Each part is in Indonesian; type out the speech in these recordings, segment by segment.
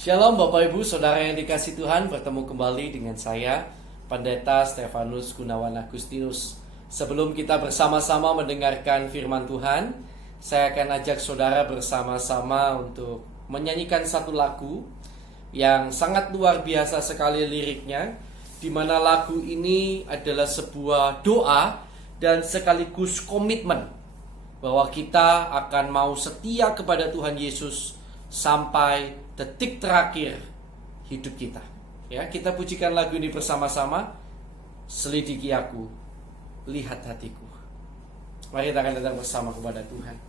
Shalom Bapak Ibu Saudara yang dikasihi Tuhan, bertemu kembali dengan saya Pendeta Stefanus Gunawan Agustinus. Sebelum kita bersama-sama mendengarkan firman Tuhan, saya akan ajak saudara bersama-sama untuk menyanyikan satu lagu yang sangat luar biasa sekali liriknya, di mana lagu ini adalah sebuah doa dan sekaligus komitmen bahwa kita akan mau setia kepada Tuhan Yesus sampai detik terakhir hidup kita. Ya, kita pujikan lagu ini bersama-sama. Selidiki aku, lihat hatiku. Mari kita akan datang bersama kepada Tuhan.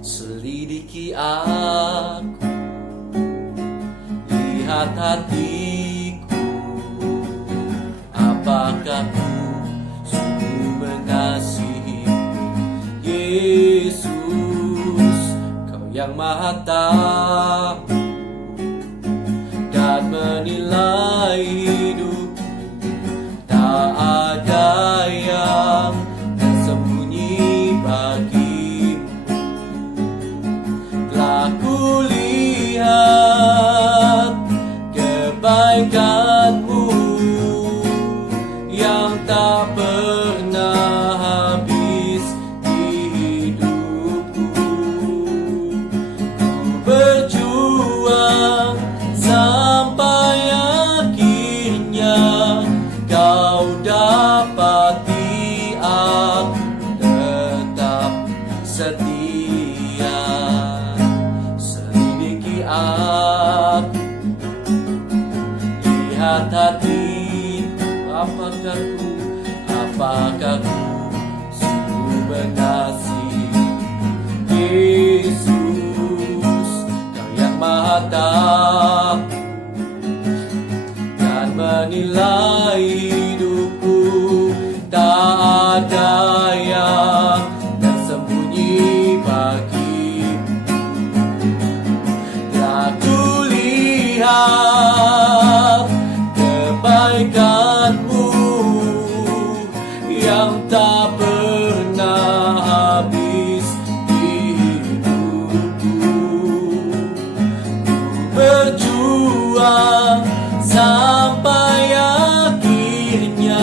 Selidiki aku, lihat hatiku. Apakah ku sungguh mengasihi Yesus, Kau yang Maha Tahu dan menilai hidup. Tak ada yang tersembunyi bagimu. Telah kulihat kebaikan-Mu yang tak pernah habis di hidupku. Ku berjuang sampai akhirnya Kau dapati aku tetap setia. Selidiki aku, lihat hatiku. Apakah ku sungguh mengasihi Yesus, Kau yang Maha Tahu dan menilai hidupku. Tak ada yang tersembunyi bagimu. Telah kulihat kebaikan-Mu yang tak pernah habis di hidupku. Ku berjuang sampai akhirnya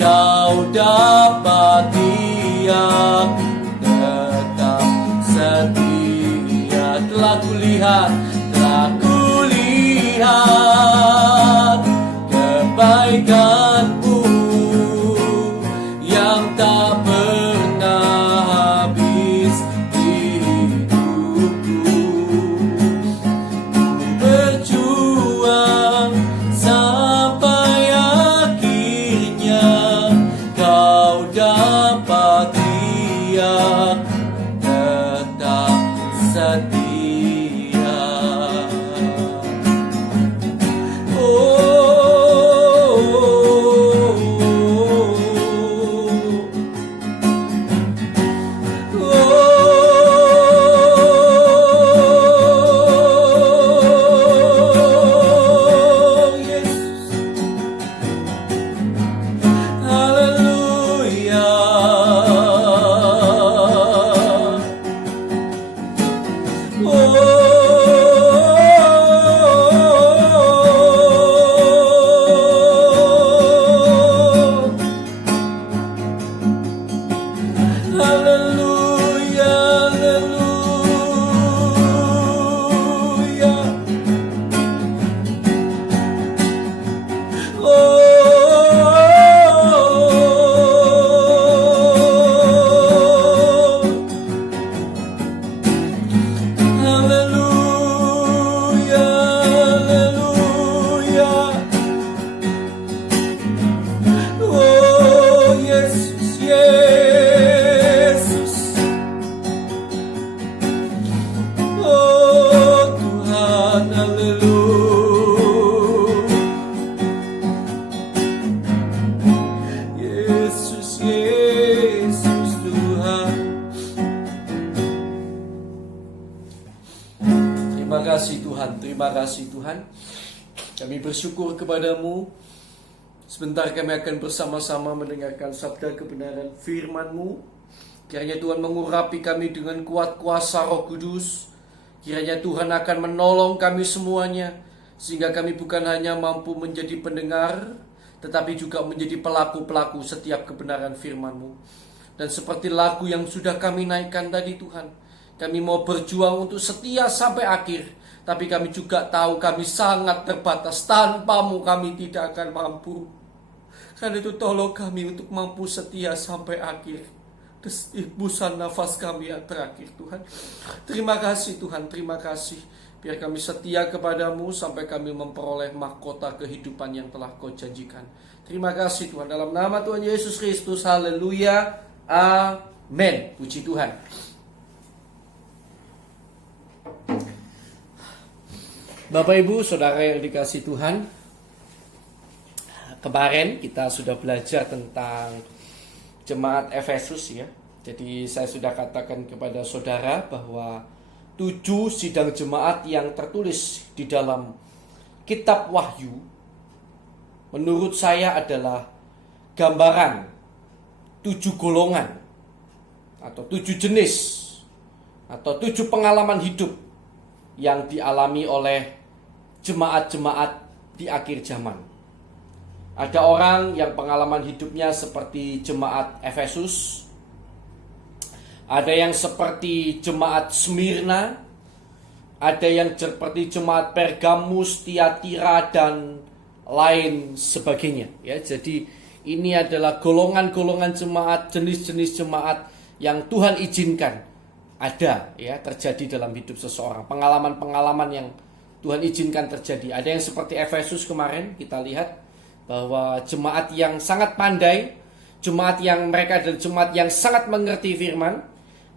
Kau dapati aku tetap setia. Telah kulihat kebaikan-Mu yang tak pernah habis di hidupku. Ku berjuang sampai akhirnya Kau dapati aku tetap setia. Terima kasih Tuhan. Kami bersyukur kepadamu. Sebentar kami akan bersama-sama mendengarkan sabda kebenaran firman-Mu. Kiranya Tuhan mengurapi kami dengan kuat kuasa Roh Kudus. Kiranya Tuhan akan menolong kami semuanya, sehingga kami bukan hanya mampu menjadi pendengar, tetapi juga menjadi pelaku-pelaku setiap kebenaran firman-Mu. Dan seperti lagu yang sudah kami naikkan tadi Tuhan, kami mau berjuang untuk setia sampai akhir. Tapi kami juga tahu kami sangat terbatas. Tanpa-Mu kami tidak akan mampu. Karena itu tolong kami untuk mampu setia sampai akhir. Hembusan nafas kami yang terakhir Tuhan. Terima kasih Tuhan, terima kasih. Biar kami setia kepadamu sampai kami memperoleh mahkota kehidupan yang telah Kau janjikan. Terima kasih Tuhan, dalam nama Tuhan Yesus Kristus. Haleluya, amin. Puji Tuhan. Bapak Ibu Saudara yang dikasihi Tuhan, kemarin kita sudah belajar tentang jemaat Efesus ya. Jadi saya sudah katakan kepada saudara bahwa 7 sidang jemaat yang tertulis di dalam kitab Wahyu menurut saya adalah gambaran 7 golongan atau 7 jenis atau 7 pengalaman hidup yang dialami oleh jemaat-jemaat di akhir zaman. Ada orang yang pengalaman hidupnya seperti jemaat Efesus, ada yang seperti jemaat Smyrna, ada yang seperti jemaat Pergamus, Tiatira, dan lain sebagainya. Ya, jadi ini adalah golongan-golongan jemaat, jenis-jenis jemaat yang Tuhan izinkan ada ya terjadi dalam hidup seseorang. Pengalaman-pengalaman yang Tuhan izinkan terjadi. Ada yang seperti Efesus kemarin kita lihat, bahwa jemaat yang sangat pandai, jemaat yang mereka adalah jemaat yang sangat mengerti firman.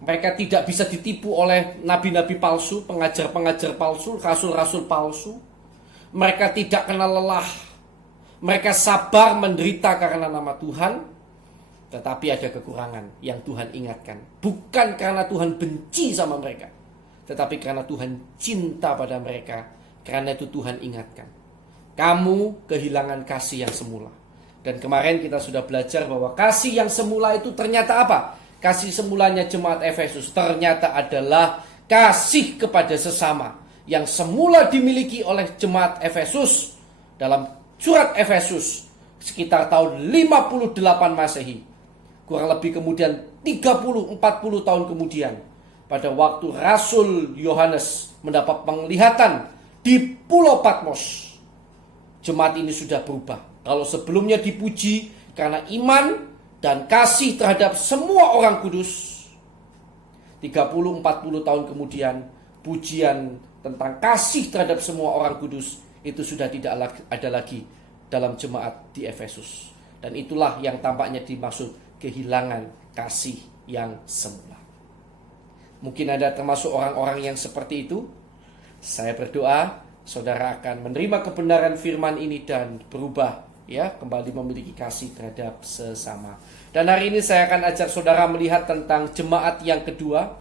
Mereka tidak bisa ditipu oleh nabi-nabi palsu, pengajar-pengajar palsu, rasul-rasul palsu. Mereka tidak kenal lelah. Mereka sabar menderita karena nama Tuhan. Tetapi ada kekurangan yang Tuhan ingatkan. Bukan karena Tuhan benci sama mereka, tetapi karena Tuhan cinta pada mereka. Karena itu Tuhan ingatkan, kamu kehilangan kasih yang semula. Dan kemarin kita sudah belajar bahwa kasih yang semula itu ternyata apa? Kasih semulanya jemaat Efesus ternyata adalah kasih kepada sesama yang semula dimiliki oleh jemaat Efesus dalam surat Efesus sekitar tahun 58 Masehi. Kurang lebih kemudian 30-40 tahun kemudian, pada waktu Rasul Yohanes mendapat penglihatan di Pulau Patmos, jemaat ini sudah berubah. Kalau sebelumnya dipuji karena iman dan kasih terhadap semua orang kudus, 30-40 tahun kemudian pujian tentang kasih terhadap semua orang kudus itu sudah tidak ada lagi dalam jemaat di Efesus. Dan itulah yang tampaknya dimaksud kehilangan kasih yang semula. Mungkin ada termasuk orang-orang yang seperti itu. Saya berdoa saudara akan menerima kebenaran firman ini dan berubah ya, kembali memiliki kasih terhadap sesama. Dan hari ini saya akan ajak saudara melihat tentang jemaat yang kedua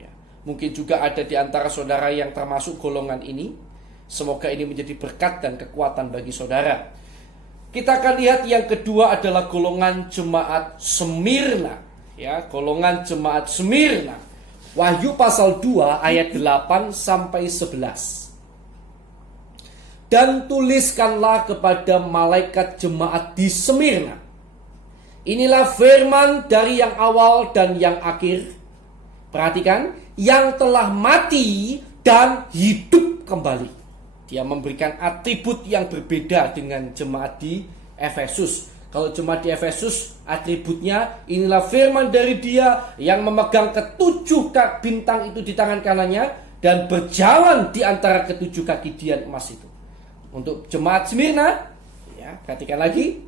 ya. Mungkin juga ada di antara saudara yang termasuk golongan ini. Semoga ini menjadi berkat dan kekuatan bagi saudara. Kita akan lihat yang kedua adalah golongan jemaat Smyrna ya, golongan jemaat Smyrna. Wahyu pasal 2 ayat 8 sampai 11. Dan tuliskanlah kepada malaikat jemaat di Smyrna, inilah firman dari yang awal dan yang akhir. Perhatikan, yang telah mati dan hidup kembali. Dia memberikan atribut yang berbeda dengan jemaat di Efesus. Kalau jemaat di Efesus, atributnya inilah firman dari Dia yang memegang ketujuh bintang itu di tangan kanannya dan berjalan di antara ketujuh kaki dian emas itu. Untuk jemaat Smyrna, ya, perhatikan lagi.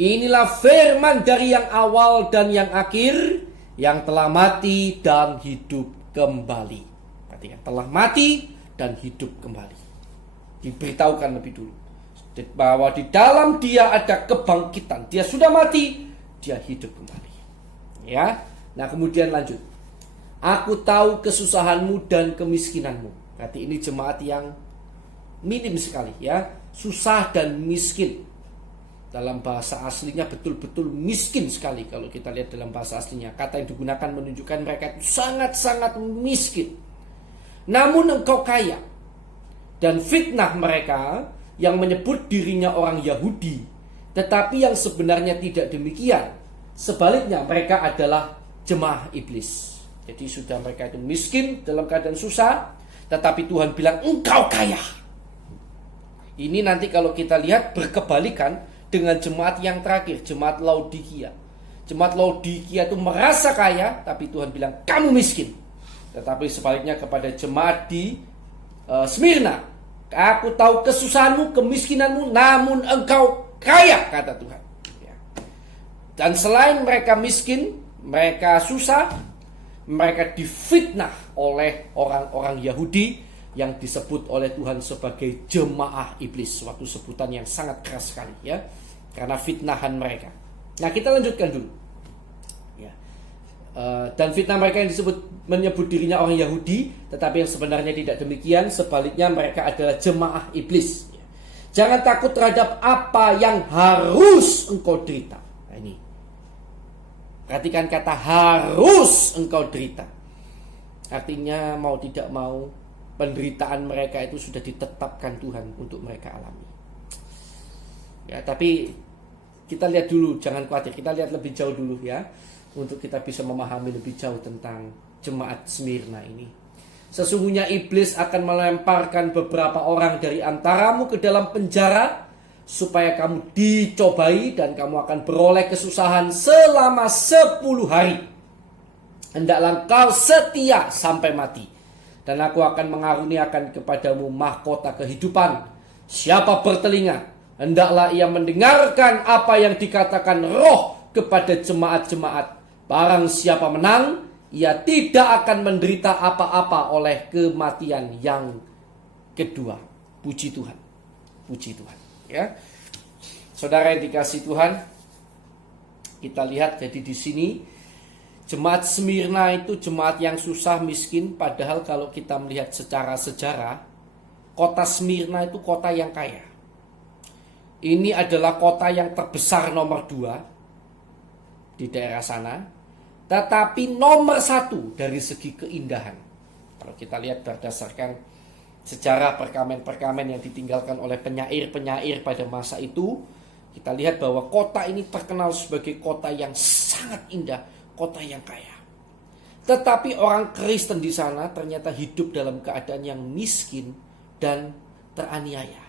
Inilah firman dari yang awal dan yang akhir, yang telah mati dan hidup kembali. Perhatikan, telah mati dan hidup kembali. Diberitahukan lebih dulu bahwa di dalam Dia ada kebangkitan. Dia sudah mati, Dia hidup kembali. Ya. Nah, kemudian lanjut. Aku tahu kesusahanmu dan kemiskinanmu. Berarti ini jemaat yang minim sekali ya, susah dan miskin. Dalam bahasa aslinya betul-betul miskin sekali. Kalau kita lihat dalam bahasa aslinya, kata yang digunakan menunjukkan mereka sangat-sangat miskin. namun engkau kaya. Dan fitnah mereka yang menyebut dirinya orang Yahudi, tetapi yang sebenarnya tidak demikian. Sebaliknya mereka adalah jemaah iblis. Jadi sudah mereka itu miskin dalam keadaan susah, tetapi Tuhan bilang engkau kaya. Ini nanti kalau kita lihat berkebalikan dengan jemaat yang terakhir, jemaat Laodikia. Jemaat Laodikia itu merasa kaya, tapi Tuhan bilang kamu miskin. Tetapi sebaliknya kepada jemaat di Smyrna, aku tahu kesusahanmu, kemiskinanmu, namun engkau kaya, kata Tuhan. Dan selain mereka miskin, mereka susah, mereka difitnah oleh orang-orang Yahudi yang disebut oleh Tuhan sebagai jemaah iblis. Suatu sebutan yang sangat keras sekali, ya, karena fitnahan mereka. Nah, kita lanjutkan dulu. Ya. Dan fitnah mereka yang menyebut dirinya orang Yahudi, tetapi yang sebenarnya tidak demikian. Sebaliknya mereka adalah jemaah iblis. Ya. Jangan takut terhadap apa yang harus engkau derita. Nah, ini. Perhatikan kata harus engkau derita. Artinya mau tidak mau, penderitaan mereka itu sudah ditetapkan Tuhan untuk mereka alami. Ya, tapi kita lihat dulu, jangan khawatir. Kita lihat lebih jauh dulu, ya, untuk kita bisa memahami lebih jauh tentang jemaat Smyrna ini. Sesungguhnya iblis akan melemparkan beberapa orang dari antaramu ke dalam penjara, supaya kamu dicobai dan kamu akan beroleh kesusahan selama 10 hari. Hendaklah engkau setia sampai mati, dan aku akan mengaruniakan kepadamu mahkota kehidupan. Siapa bertelinga, hendaklah ia mendengarkan apa yang dikatakan Roh kepada jemaat-jemaat. Barang siapa menang, ia tidak akan menderita apa-apa oleh kematian yang kedua. Puji Tuhan. Puji Tuhan. Ya, saudara yang dikasihi Tuhan, kita lihat jadi di sini jemaat Smyrna itu jemaat yang susah, miskin. Padahal kalau kita melihat secara sejarah, kota Smyrna itu kota yang kaya. Ini adalah kota yang terbesar nomor 2 di daerah sana, tetapi nomor 1 dari segi keindahan. Kalau kita lihat berdasarkan sejarah perkamen-perkamen yang ditinggalkan oleh penyair-penyair pada masa itu, kita lihat bahwa kota ini terkenal sebagai kota yang sangat indah, kota yang kaya. Tetapi orang Kristen di sana ternyata hidup dalam keadaan yang miskin dan teraniaya.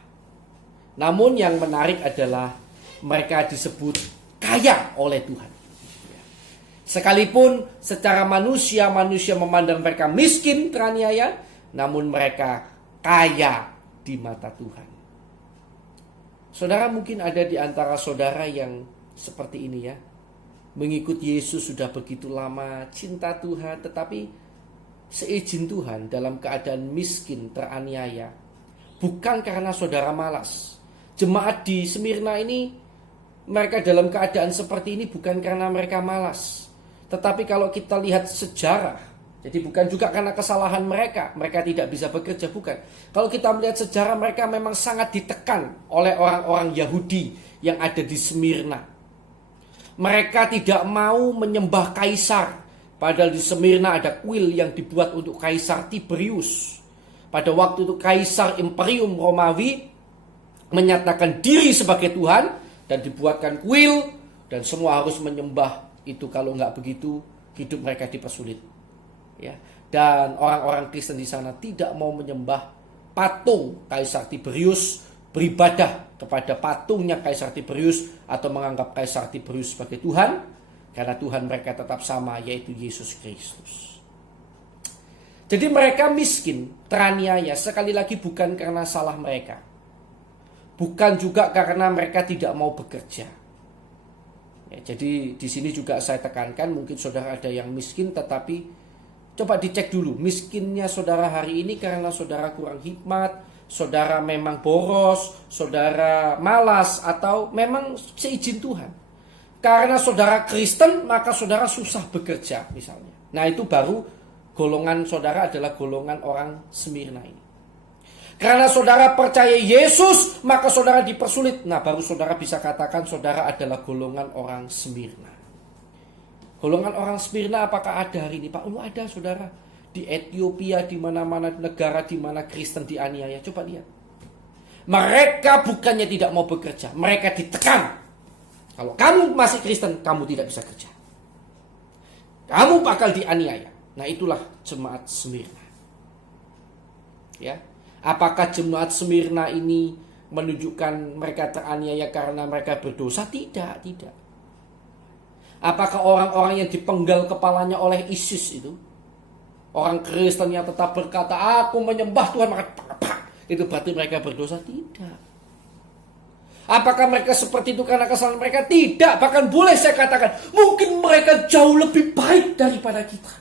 Namun yang menarik adalah mereka disebut kaya oleh Tuhan. Sekalipun secara manusia memandang mereka miskin, teraniaya, namun mereka kaya di mata Tuhan. Saudara, mungkin ada di antara saudara yang seperti ini, ya. Mengikuti Yesus sudah begitu lama, cinta Tuhan, tetapi seizin Tuhan dalam keadaan miskin, teraniaya. Bukan karena saudara malas. Jemaat di Smyrna ini, mereka dalam keadaan seperti ini bukan karena mereka malas. Tetapi kalau kita lihat sejarah, jadi bukan juga karena kesalahan mereka tidak bisa bekerja, bukan. Kalau kita melihat sejarah, mereka memang sangat ditekan oleh orang-orang Yahudi yang ada di Smyrna. Mereka tidak mau menyembah kaisar, padahal di Smyrna ada kuil yang dibuat untuk Kaisar Tiberius. Pada waktu itu Kaisar Imperium Romawi menyatakan diri sebagai Tuhan dan dibuatkan kuil, dan semua harus menyembah itu. Kalau nggak begitu, hidup mereka dipersulit. Ya, dan orang-orang Kristen di sana tidak mau menyembah patung Kaisar Tiberius, beribadah kepada patungnya Kaisar Tiberius, atau menganggap Kaisar Tiberius sebagai Tuhan, karena Tuhan mereka tetap sama, yaitu Yesus Kristus. Jadi mereka miskin, teraniaya, sekali lagi bukan karena salah mereka, bukan juga karena mereka tidak mau bekerja. Ya, jadi di sini juga saya tekankan, mungkin saudara ada yang miskin, tetapi coba dicek dulu, miskinnya saudara hari ini karena saudara kurang hikmat, saudara memang boros, saudara malas, atau memang seizin Tuhan. Karena saudara Kristen, maka saudara susah bekerja misalnya. Nah, itu baru golongan saudara adalah golongan orang Smyrna ini. Karena saudara percaya Yesus, maka saudara dipersulit. Nah, baru saudara bisa katakan saudara adalah golongan orang Smyrna. Golongan orang Smyrna apakah ada hari ini? Pak, ada saudara. di Ethiopia, di mana-mana negara di mana Kristen dianiaya. Coba lihat. Mereka bukannya tidak mau bekerja, mereka ditekan. Kalau kamu masih Kristen, kamu tidak bisa kerja. Kamu bakal dianiaya. Nah, itulah jemaat Smyrna. Ya. Apakah jemaat Smyrna ini menunjukkan mereka teraniaya karena mereka berdosa? Tidak, tidak. Apakah orang-orang yang dipenggal kepalanya oleh ISIS itu, orang Kristen yang tetap berkata, aku menyembah Tuhan, maka itu berarti mereka berdosa? Tidak. Apakah mereka seperti itu karena kesalahan mereka? Tidak. Bahkan boleh saya katakan, mungkin mereka jauh lebih baik daripada kita.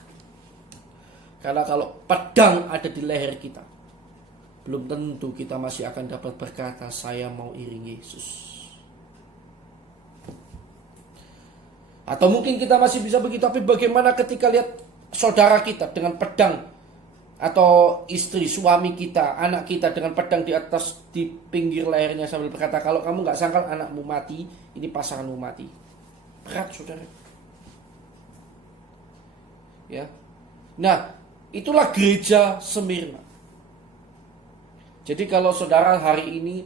Karena kalau pedang ada di leher kita, belum tentu kita masih akan dapat berkata, saya mau iring Yesus. Atau mungkin kita masih bisa begitu, tapi bagaimana ketika lihat saudara kita dengan pedang, atau istri, suami kita, anak kita dengan pedang di atas, di pinggir lehernya sambil berkata, kalau kamu gak sangkal anakmu mati, ini pasanganmu mati. Berat, saudara. Ya. Nah, itulah gereja Smyrna. Jadi kalau saudara hari ini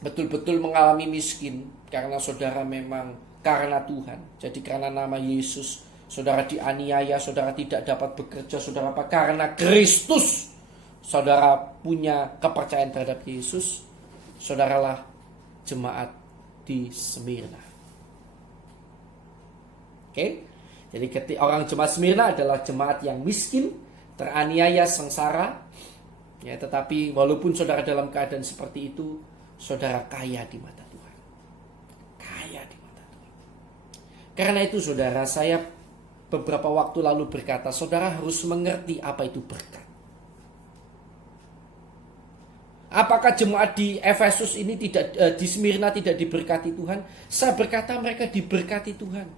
betul-betul mengalami miskin karena saudara memang karena Tuhan, jadi karena nama Yesus saudara dianiaya, saudara tidak dapat bekerja, saudara apa? Karena Kristus saudara punya kepercayaan terhadap Yesus, saudaralah jemaat di Smyrna. Oke? Jadi orang jemaat Smyrna adalah jemaat yang miskin, teraniaya, sengsara. Ya, tetapi walaupun saudara dalam keadaan seperti itu, saudara kaya di mata Tuhan. Kaya di mata Tuhan. Karena itu saudara, saya beberapa waktu lalu berkata, saudara harus mengerti apa itu berkat. Apakah jemaat di Efesus ini tidak, di Smyrna tidak diberkati Tuhan? Saya berkata mereka diberkati Tuhan.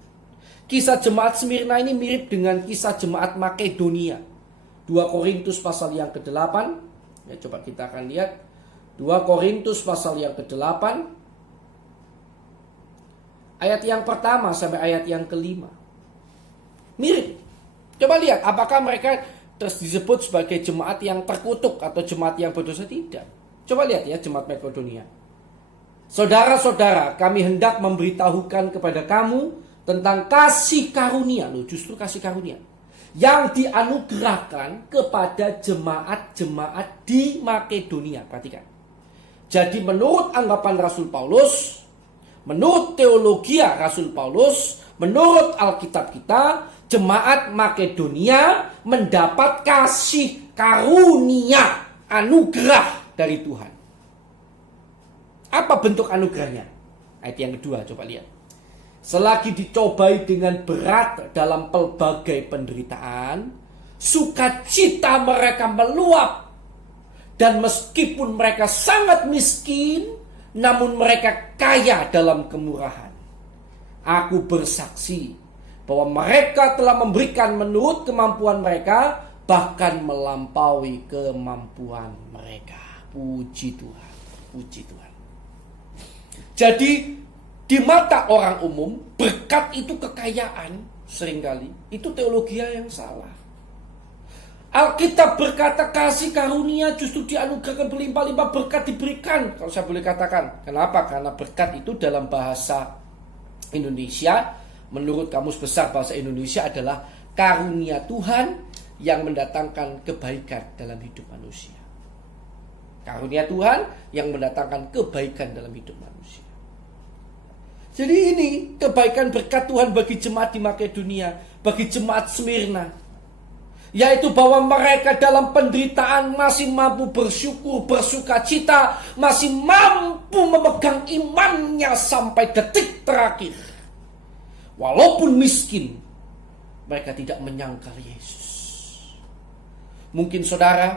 Kisah jemaat Smyrna ini mirip dengan kisah jemaat Makedonia. 2 Korintus pasal yang ke-8. Ya, coba kita akan lihat 2 Korintus pasal yang ke-8 ayat yang pertama sampai ayat yang ke-5. Mirip. Coba lihat apakah mereka terus disebut sebagai jemaat yang terkutuk atau jemaat yang berdosa? Tidak. Coba lihat ya jemaat Makedonia. Saudara-saudara, kami hendak memberitahukan kepada kamu tentang kasih karunia, loh, justru kasih karunia yang dianugerahkan kepada jemaat-jemaat di Makedonia. Perhatikan. Jadi menurut anggapan Rasul Paulus, menurut teologia Rasul Paulus, menurut Alkitab kita, jemaat Makedonia mendapat kasih karunia, anugerah dari Tuhan. Apa bentuk anugerahnya? Ayat yang kedua, coba lihat. Selagi dicobai dengan berat dalam pelbagai penderitaan, sukacita mereka meluap. Dan meskipun mereka sangat miskin, namun mereka kaya dalam kemurahan. Aku bersaksi bahwa mereka telah memberikan menurut kemampuan mereka, bahkan melampaui kemampuan mereka. Puji Tuhan, puji Tuhan. Jadi di mata orang umum, berkat itu kekayaan seringkali. Itu teologi yang salah. Alkitab berkata kasih karunia justru dianugerahkan berlimpah-limpah, berkat diberikan. Kalau saya boleh katakan. Kenapa? Karena berkat itu dalam bahasa Indonesia, menurut Kamus Besar Bahasa Indonesia adalah karunia Tuhan yang mendatangkan kebaikan dalam hidup manusia. Karunia Tuhan yang mendatangkan kebaikan dalam hidup manusia. Jadi ini kebaikan berkat Tuhan bagi jemaat di Makedonia, bagi jemaat Smyrna, yaitu bahwa mereka dalam penderitaan masih mampu bersyukur, bersukacita, masih mampu memegang imannya sampai detik terakhir. Walaupun miskin, mereka tidak menyangkal Yesus. Mungkin saudara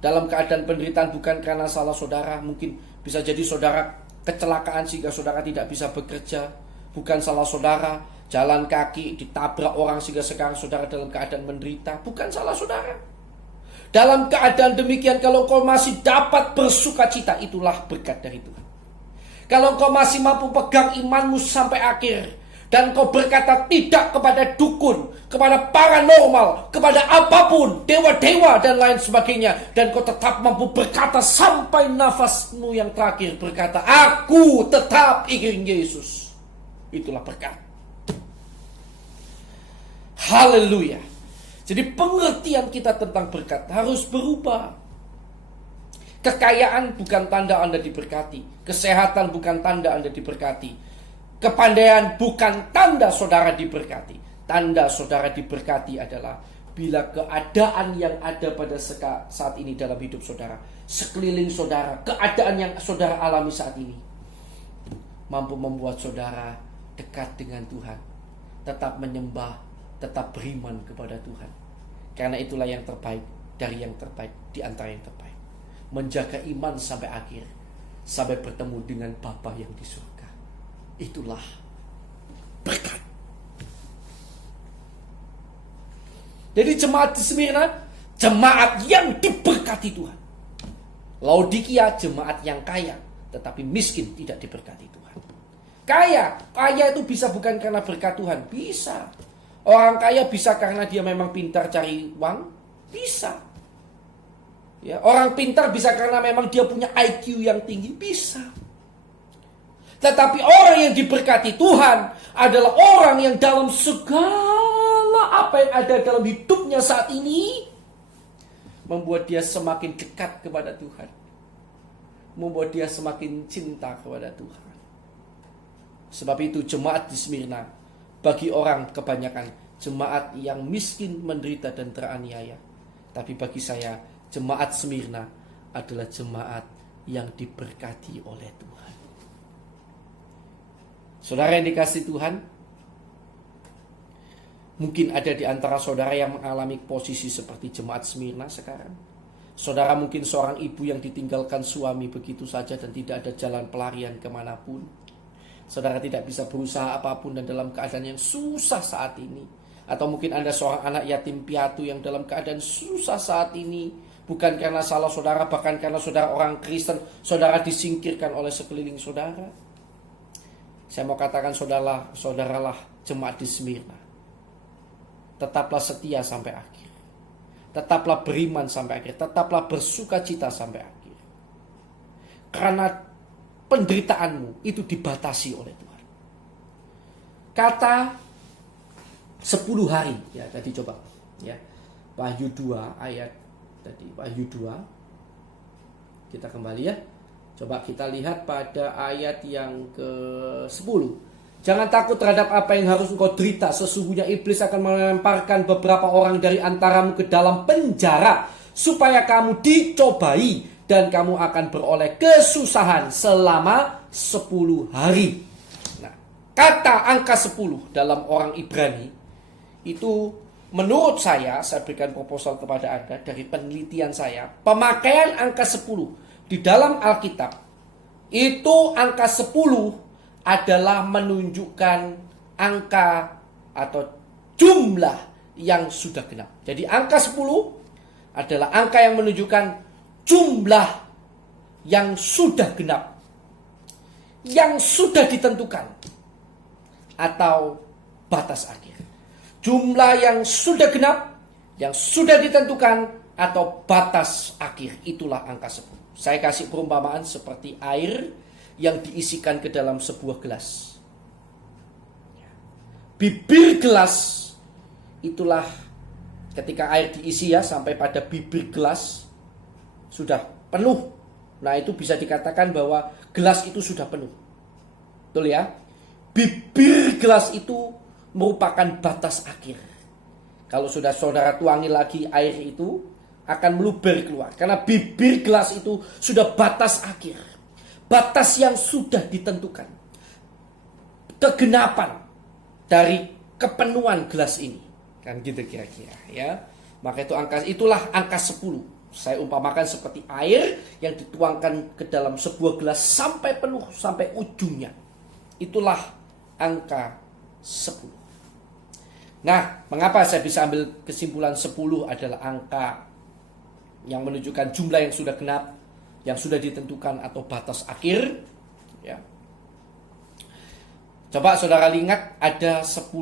dalam keadaan penderitaan bukan karena salah saudara, mungkin bisa jadi saudara kecelakaan sehingga saudara tidak bisa bekerja, bukan salah saudara, jalan kaki ditabrak orang sehingga sekarang saudara dalam keadaan menderita, bukan salah saudara. Dalam keadaan demikian, kalau kau masih dapat bersukacita, itulah berkat dari Tuhan. Kalau kau masih mampu pegang imanmu sampai akhir, Dan kau berkata tidak kepada dukun, kepada paranormal, kepada apapun, dewa-dewa dan lain sebagainya. Dan kau tetap mampu berkata sampai nafasmu yang terakhir berkata, aku tetap ingin Yesus. Itulah berkat. Haleluya. Jadi pengertian kita tentang berkat harus berubah. Kekayaan bukan tanda Anda diberkati. Kesehatan bukan tanda Anda diberkati. Kepandaian bukan tanda saudara diberkati. Tanda saudara diberkati adalah bila keadaan yang ada pada saat ini dalam hidup saudara, sekeliling saudara, keadaan yang saudara alami saat ini, mampu membuat saudara dekat dengan Tuhan, tetap menyembah, tetap beriman kepada Tuhan. Karena itulah yang terbaik dari yang terbaik di antara yang terbaik. Menjaga iman sampai akhir, sampai bertemu dengan Bapa yang di surga. Itulah berkat. Jadi jemaat di Smyrna, jemaat yang diberkati Tuhan. Laodikia, jemaat yang kaya, tetapi miskin, tidak diberkati Tuhan. Kaya itu bisa bukan karena berkat Tuhan, bisa. Orang kaya bisa karena dia memang pintar cari uang, bisa. Ya, orang pintar bisa karena memang dia punya IQ yang tinggi, bisa. Tetapi orang yang diberkati Tuhan adalah orang yang dalam segala apa yang ada dalam hidupnya saat ini membuat dia semakin dekat kepada Tuhan, membuat dia semakin cinta kepada Tuhan. Sebab itu jemaat di Smyrna bagi orang kebanyakan jemaat yang miskin, menderita dan teraniaya. Tapi bagi saya jemaat Smyrna adalah jemaat yang diberkati oleh Tuhan. Saudara yang dikasihi Tuhan, mungkin ada di antara saudara yang mengalami posisi seperti jemaat Smyrna sekarang. Saudara mungkin seorang ibu yang ditinggalkan suami begitu saja dan tidak ada jalan pelarian kemanapun. Saudara tidak bisa berusaha apapun dan dalam keadaan yang susah saat ini. Atau mungkin Anda seorang anak yatim piatu yang dalam keadaan susah saat ini. Bukan karena salah saudara, bahkan karena saudara orang Kristen, saudara disingkirkan oleh sekeliling saudara. Saya mau katakan saudaralah jemaat di Smyrna. Tetaplah setia sampai akhir. Tetaplah beriman sampai akhir. Tetaplah bersukacita sampai akhir. Karena penderitaanmu itu dibatasi oleh Tuhan. Kata 10 hari. Ya, tadi coba. Ya, Wahyu 2 ayat. Tadi Wahyu 2. Kita kembali ya. Coba kita lihat pada ayat yang ke-10. Jangan takut terhadap apa yang harus engkau derita. Sesungguhnya iblis akan melemparkan beberapa orang dari antaramu ke dalam penjara, supaya kamu dicobai dan kamu akan beroleh kesusahan selama 10 hari. Nah, kata angka 10 dalam orang Ibrani itu menurut saya berikan proposal kepada Anda dari penelitian saya. Pemakaian angka 10 di dalam Alkitab itu angka 10 adalah menunjukkan angka atau jumlah yang sudah genap. Jadi angka 10 adalah angka yang menunjukkan jumlah yang sudah genap, yang sudah ditentukan, atau batas akhir. Jumlah yang sudah genap, yang sudah ditentukan, atau batas akhir, itulah angka 10. Saya kasih perumpamaan seperti air yang diisikan ke dalam sebuah gelas. Bibir gelas itulah ketika air diisi ya sampai pada bibir gelas sudah penuh. Nah, itu bisa dikatakan bahwa gelas itu sudah penuh. Betul ya? Bibir gelas itu merupakan batas akhir. Kalau sudah saudara tuangi lagi air itu akan meluber keluar. Karena bibir gelas itu sudah batas akhir. Batas yang sudah ditentukan. Kegenapan dari kepenuhan gelas ini. Kan gitu kira-kira ya. Maka itulah angka 10. Saya umpamakan seperti air yang dituangkan ke dalam sebuah gelas sampai penuh, sampai ujungnya. Itulah angka 10. Nah, mengapa saya bisa ambil kesimpulan 10 adalah angka yang menunjukkan jumlah yang sudah genap, yang sudah ditentukan atau batas akhir. Ya. Coba saudara ingat, ada 10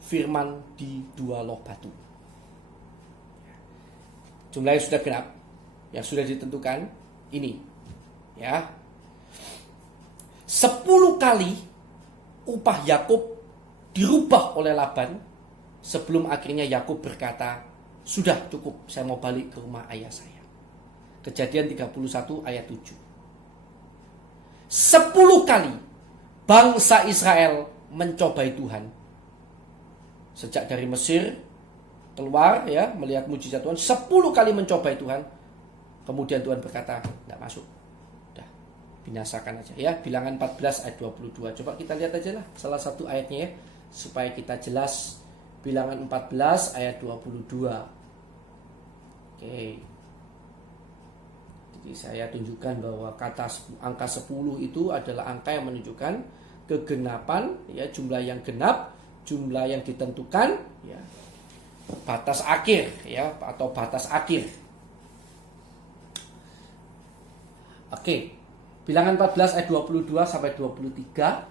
firman di 2 loh batu. Jumlah yang sudah genap, yang sudah ditentukan ini, ya. 10 kali upah Yakub dirubah oleh Laban sebelum akhirnya Yakub berkata, sudah cukup, saya mau balik ke rumah ayah saya. Kejadian 31 ayat 7. 10 kali bangsa Israel mencobai Tuhan. Sejak dari Mesir keluar, ya, melihat mujizat Tuhan, 10 kali mencobai Tuhan. Kemudian Tuhan berkata, tidak masuk. Udah, binasakan aja, ya. Bilangan 14 ayat 22. Coba kita lihat aja lah salah satu ayatnya, ya, supaya kita jelas. Bilangan 14 ayat 22. Oke. Jadi saya tunjukkan bahwa angka 10 itu adalah angka yang menunjukkan kegenapan, ya, jumlah yang genap, jumlah yang ditentukan, ya, batas akhir, ya, atau batas akhir. Oke. Bilangan 14 ayat 22 sampai 23.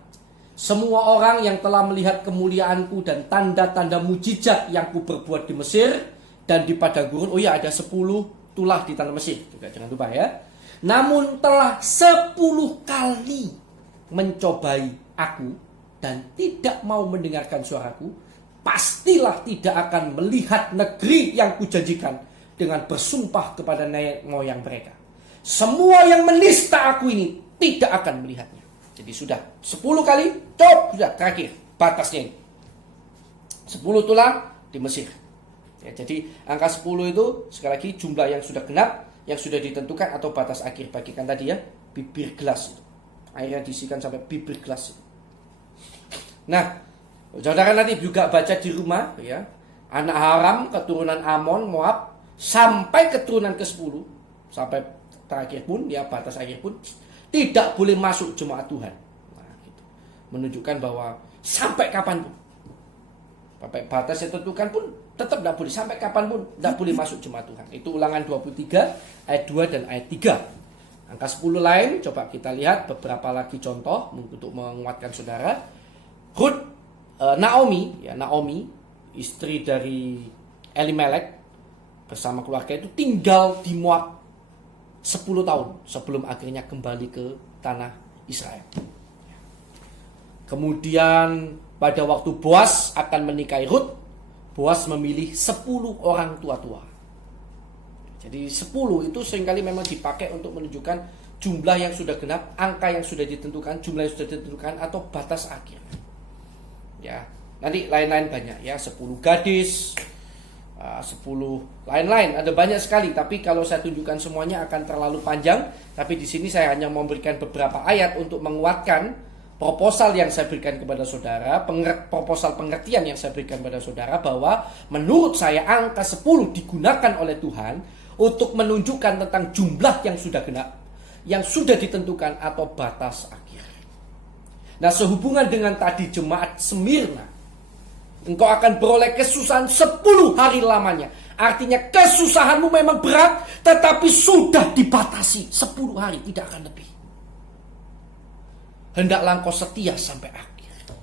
Semua orang yang telah melihat kemuliaanku dan tanda-tanda mujizat yang kuperbuat di Mesir dan di padang gurun. Oh ya, ada 10 tulah di tanah Mesir juga, jangan lupa, ya. Namun telah 10 kali mencobai aku dan tidak mau mendengarkan suaraku, pastilah tidak akan melihat negeri yang kujanjikan dengan bersumpah kepada nenek moyang mereka. Semua yang menista aku ini tidak akan melihatnya. Jadi sudah 10 kali, sudah terakhir batasnya ini. 10 tulang di Mesir. Ya, jadi angka 10 itu sekali lagi jumlah yang sudah genap, yang sudah ditentukan atau batas akhir. Bagikan tadi, ya, bibir gelas itu. Airnya diisikan sampai bibir gelas itu. Nah, saudara nanti juga baca di rumah, ya. Anak haram, keturunan Amon, Moab, sampai keturunan ke-10, sampai terakhir pun, ya, batas akhir pun tidak boleh masuk jemaat Tuhan. Nah, gitu. Menunjukkan bahwa sampai kapanpun, sampai batas yang ditentukan pun tetap tidak boleh, sampai kapanpun tidak boleh masuk jemaat Tuhan. Itu Ulangan 23 ayat 2 dan ayat 3. Angka 10 lain, coba kita lihat beberapa lagi contoh untuk menguatkan saudara. Ruth, Naomi, ya, Naomi, istri dari Elimelek bersama keluarga itu tinggal di Moab 10 tahun sebelum akhirnya kembali ke tanah Israel. Kemudian pada waktu Boas akan menikahi Ruth, Boas memilih 10 orang tua-tua. Jadi 10 itu seringkali memang dipakai untuk menunjukkan jumlah yang sudah genap, angka yang sudah ditentukan, jumlah yang sudah ditentukan, atau batas akhir. Ya, nanti lain-lain banyak, ya, 10 gadis, 10 lain-lain, ada banyak sekali. Tapi kalau saya tunjukkan semuanya akan terlalu panjang. Tapi di sini saya hanya memberikan beberapa ayat untuk menguatkan proposal yang saya berikan kepada saudara, proposal pengertian yang saya berikan kepada saudara, bahwa menurut saya angka 10 digunakan oleh Tuhan untuk menunjukkan tentang jumlah yang sudah genap, yang sudah ditentukan, atau batas akhir. Nah, sehubungan dengan tadi jemaat Smyrna, engkau akan beroleh kesusahan 10 hari lamanya. Artinya kesusahanmu memang berat, tetapi sudah dibatasi 10 hari, tidak akan lebih. Hendaklah engkau setia sampai akhir.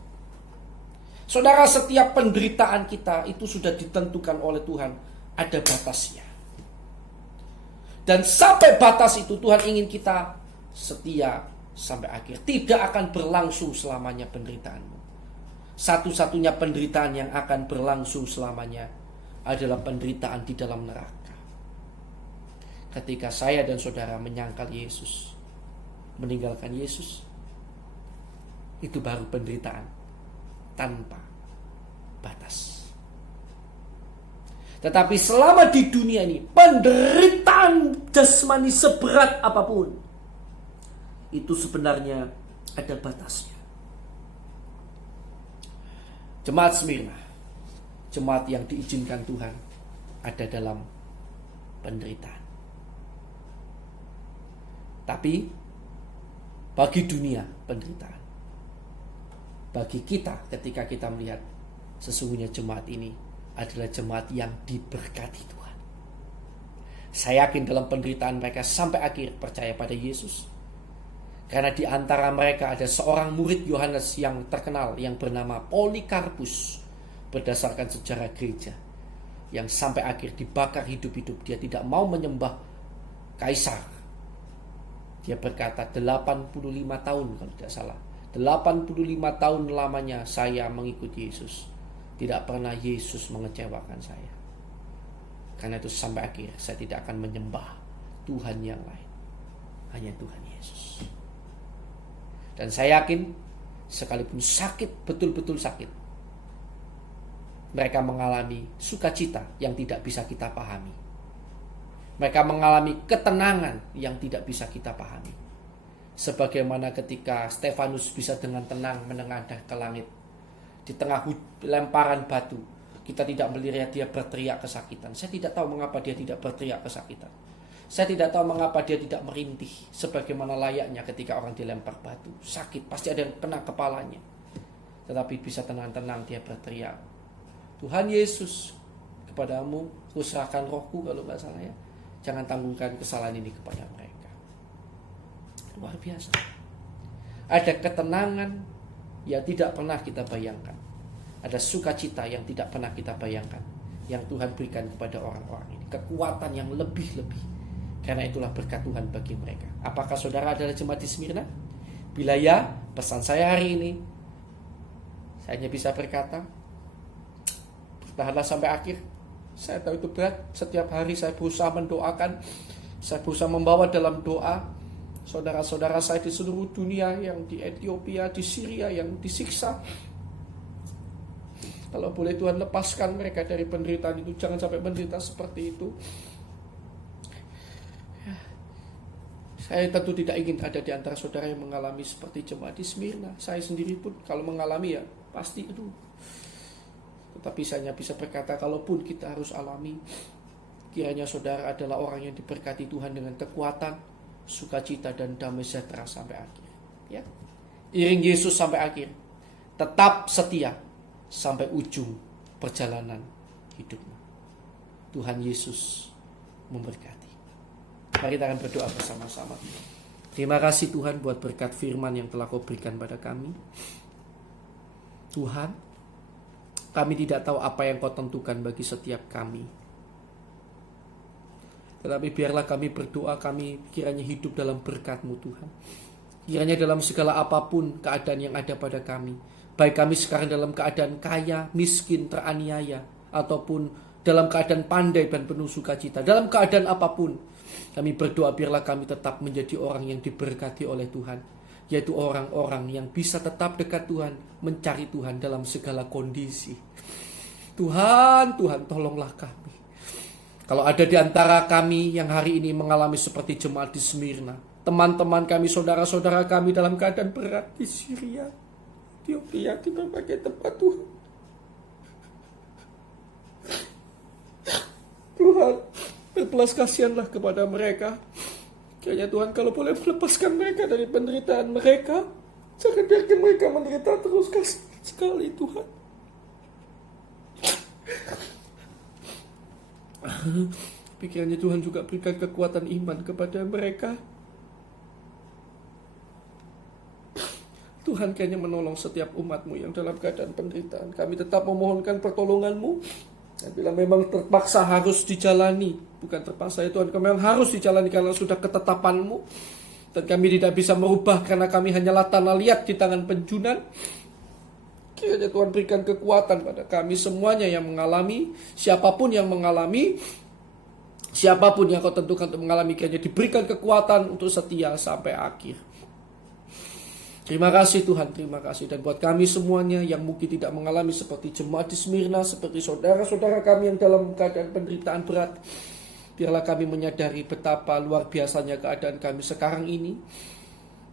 Saudara, setiap penderitaan kita itu sudah ditentukan oleh Tuhan, ada batasnya. Dan sampai batas itu Tuhan ingin kita setia sampai akhir. Tidak akan berlangsung selamanya penderitaanmu. Satu-satunya penderitaan yang akan berlangsung selamanya adalah penderitaan di dalam neraka. Ketika saya dan saudara menyangkal Yesus, meninggalkan Yesus, itu baru penderitaan tanpa batas. Tetapi selama di dunia ini, penderitaan jasmani seberat apapun, itu sebenarnya ada batasnya. Jemaat Smyrna, jemaat yang diizinkan Tuhan, ada dalam penderitaan. Tapi bagi dunia penderitaan. Bagi kita, ketika kita melihat sesungguhnya jemaat ini adalah jemaat yang diberkati Tuhan. Saya yakin dalam penderitaan mereka sampai akhir percaya pada Yesus. Karena di antara mereka ada seorang murid Yohanes yang terkenal yang bernama Polikarpus, berdasarkan sejarah gereja, yang sampai akhir dibakar hidup-hidup. Dia tidak mau menyembah kaisar. Dia berkata 85 tahun kalau tidak salah. 85 tahun lamanya saya mengikuti Yesus. Tidak pernah Yesus mengecewakan saya. Karena itu sampai akhir saya tidak akan menyembah Tuhan yang lain. Hanya Tuhan Yesus. Dan saya yakin sekalipun sakit, betul-betul sakit, mereka mengalami sukacita yang tidak bisa kita pahami. Mereka mengalami ketenangan yang tidak bisa kita pahami. Sebagaimana ketika Stefanus bisa dengan tenang menengadah ke langit. Di tengah lemparan batu, kita tidak melihat dia berteriak kesakitan. Saya tidak tahu mengapa dia tidak berteriak kesakitan. Saya tidak tahu mengapa dia tidak merintih sebagaimana layaknya ketika orang dilempar batu. Sakit, pasti ada yang kena kepalanya. Tetapi bisa tenang-tenang dia berteriak, Tuhan Yesus, kepadamu kuserahkan rohku, kalau nggak salah ya. Jangan tanggungkan kesalahan ini kepada mereka. Luar biasa. Ada ketenangan yang tidak pernah kita bayangkan. Ada sukacita yang tidak pernah kita bayangkan, yang Tuhan berikan kepada orang-orang ini. Kekuatan yang lebih-lebih. Karena itulah berkat Tuhan bagi mereka. Apakah saudara adalah jemaat di Smyrna? Bila ya, pesan saya hari ini, saya hanya bisa berkata, bertahanlah sampai akhir. Saya tahu itu berat. Setiap hari saya berusaha mendoakan. Saya berusaha membawa dalam doa saudara-saudara saya di seluruh dunia, yang di Ethiopia, di Syria, yang disiksa. Kalau boleh Tuhan lepaskan mereka dari penderitaan itu. Jangan sampai menderita seperti itu. Saya tentu tidak ingin ada di antara saudara yang mengalami seperti jemaat di Smyrna. Saya sendiri pun kalau mengalami ya pasti aduh. Tetapi saya hanya bisa berkata, kalaupun kita harus alami, kiranya saudara adalah orang yang diberkati Tuhan dengan kekuatan, sukacita dan damai sejahtera sampai akhir. Ya, iring Yesus sampai akhir. Tetap setia sampai ujung perjalanan hidupmu. Tuhan Yesus memberkati. Mari kita akan berdoa bersama-sama. Terima kasih Tuhan buat berkat firman yang telah Kau berikan pada kami. Tuhan, kami tidak tahu apa yang Kau tentukan bagi setiap kami. Tetapi biarlah kami berdoa, kami kiranya hidup dalam berkat-Mu Tuhan. Kiranya dalam segala apapun keadaan yang ada pada kami, baik kami sekarang dalam keadaan kaya, miskin, teraniaya, ataupun dalam keadaan pandai dan penuh sukacita, dalam keadaan apapun, kami berdoa biarlah kami tetap menjadi orang yang diberkati oleh Tuhan, yaitu orang-orang yang bisa tetap dekat Tuhan, mencari Tuhan dalam segala kondisi. Tuhan, tolonglah kami. Kalau ada di antara kami yang hari ini mengalami seperti jemaat di Smyrna, teman-teman kami, saudara-saudara kami dalam keadaan berat di Syria, Ethiopia, di berbagai tempat Tuhan. Tuhan, berbelas kasihanlah kepada mereka. Kiranya Tuhan kalau boleh melepaskan mereka dari penderitaan mereka. Jangan biarkan mereka menderita terus, kasih sekali Tuhan. Pikirannya Tuhan juga berikan kekuatan iman kepada mereka. Tuhan kiranya menolong setiap umat-Mu yang dalam keadaan penderitaan. Kami tetap memohonkan pertolongan-Mu. Dan bila memang terpaksa harus dijalani, bukan terpaksa ya Tuhan, memang harus dijalani karena sudah ketetapan-Mu, dan kami tidak bisa merubah karena kami hanyalah tanah liat di tangan penjunan. Kiranya Tuhan berikan kekuatan pada kami semuanya yang mengalami, siapapun yang mengalami, siapapun yang Kau tentukan untuk mengalami, kiranya diberikan kekuatan untuk setia sampai akhir. Terima kasih Tuhan, terima kasih. Dan buat kami semuanya yang mungkin tidak mengalami seperti jemaat di Smyrna, seperti saudara-saudara kami yang dalam keadaan penderitaan berat, biarlah kami menyadari betapa luar biasanya keadaan kami sekarang ini,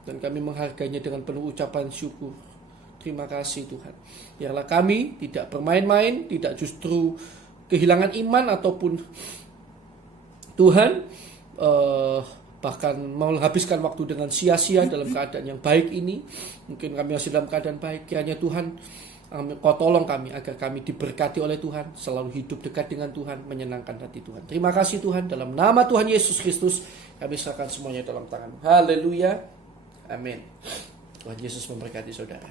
dan kami menghargainya dengan penuh ucapan syukur. Terima kasih Tuhan. Biarlah kami tidak bermain-main, tidak justru kehilangan iman ataupun Tuhan bahkan menghabiskan waktu dengan sia-sia dalam keadaan yang baik ini. Mungkin kami masih dalam keadaan baik. Kiranya Tuhan, Kau tolong kami agar kami diberkati oleh Tuhan, selalu hidup dekat dengan Tuhan, menyenangkan hati Tuhan. Terima kasih Tuhan, dalam nama Tuhan Yesus Kristus kami serahkan semuanya dalam tangan. Haleluya, Amin. Tuhan Yesus memberkati saudara.